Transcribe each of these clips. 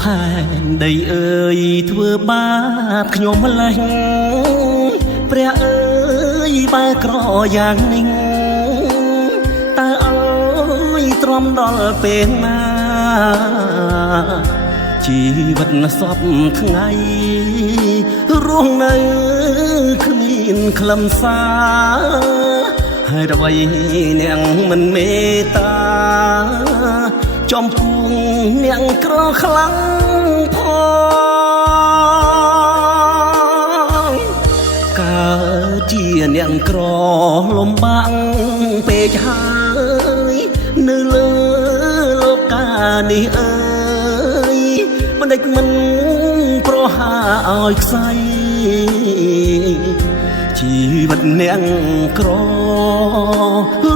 ផែនដីអើយធ្វើបាបខ្ញុំម្លេះព្រះអើយបើក្រយ៉ាងនេះតើអើយទ្រាំដល់ពេលណាជីវិតសពថ្ងៃរស់នៅគ្មានខ្លឹមសារហើយអ្វីអ្នកមិនមេត្តាចំពោះអ្នកក្រខ្លាំងផងកើតជាអ្នកក្រលំបាក់ពេកហើយនៅលើលោកានេះអើយមិនដេចមិនប្រហាឲ្យខ្សែជីវិតអ្នកក្រ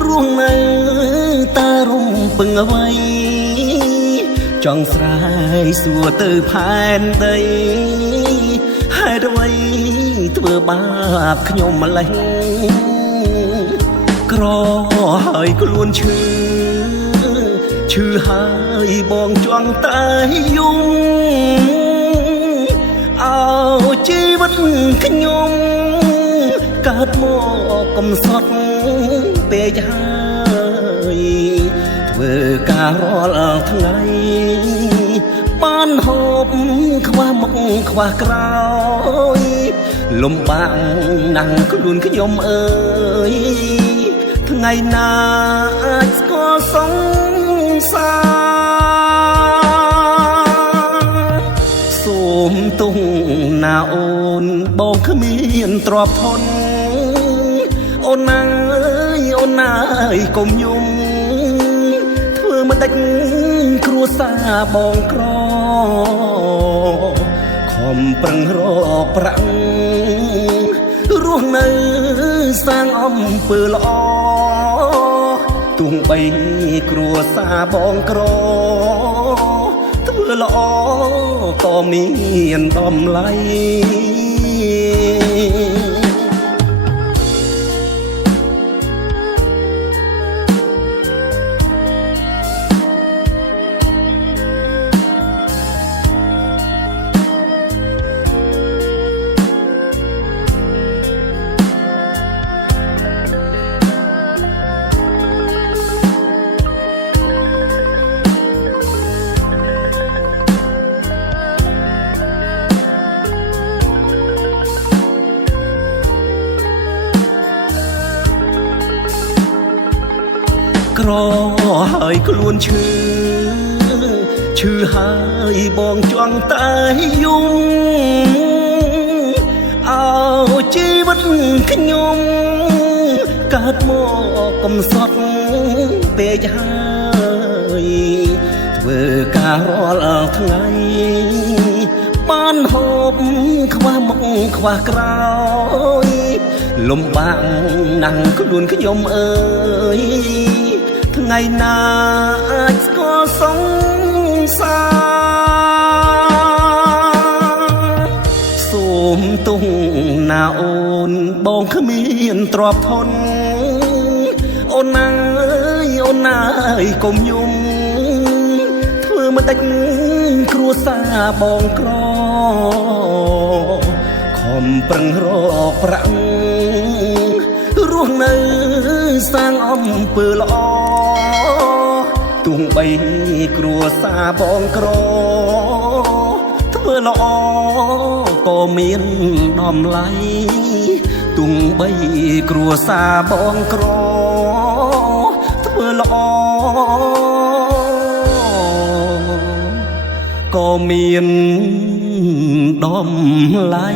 រស់នៅតារំពឹងអ្វីចង់ស្រែកសួរទៅផែនដីហេតុអ្វីធ្វើបាបខ្ញុំម្លេះក្រហើយខ្លួនឈឺហើយបងចង់តែយំអោជីវិតខ្ញុំកើតមកកំសត់ពេកហើយធ្វើការរាល់ថ្ងៃបានហូបខ្វះមុខខ្វះក្រោយលំបាកណាស់ខ្លួនខ្ញុំអើយថ្ងៃណាអាចស្គាល់សង្សារសូមទុំណាអូនបងគ្មានទ្រព្យធនអូនណាយកុំយំធ្វើមិនដេចគ្រួសារបងក្រខំប្រឹងរកប្រាក់រស់នៅសាងអំពើល្អទោះបីគ្រួសារបងក្រធ្វើល្អក៏មានតម្លៃក្រហើយខ្លួនឈឺហើយបងចង់តែយំអោជីវិតខ្ញុំកើតមកកំសត់ពេកហើយធ្វើការរាល់ថ្ងៃបានហូបខ្វះមុខខ្វះក្រោយលំបាកណាស់ខ្លួនខ្ញុំអើយថ្ងៃណាអាចស្គាល់សង្សារសូមទុំណាអូនបងគ្មានទ្រព្យធនអូនណាយកុំយំធ្វើមិនដេចគ្រួសារបងក្រខំប្រឹងរកប្រាក់រស់នៅសាងអំពើល្អទោះបីគ្រួសារបងក្រធ្វើល្អក៏មានតម្លៃទោះបីគ្រួសារបងក្រធ្វើល្អក៏មានតម្លៃ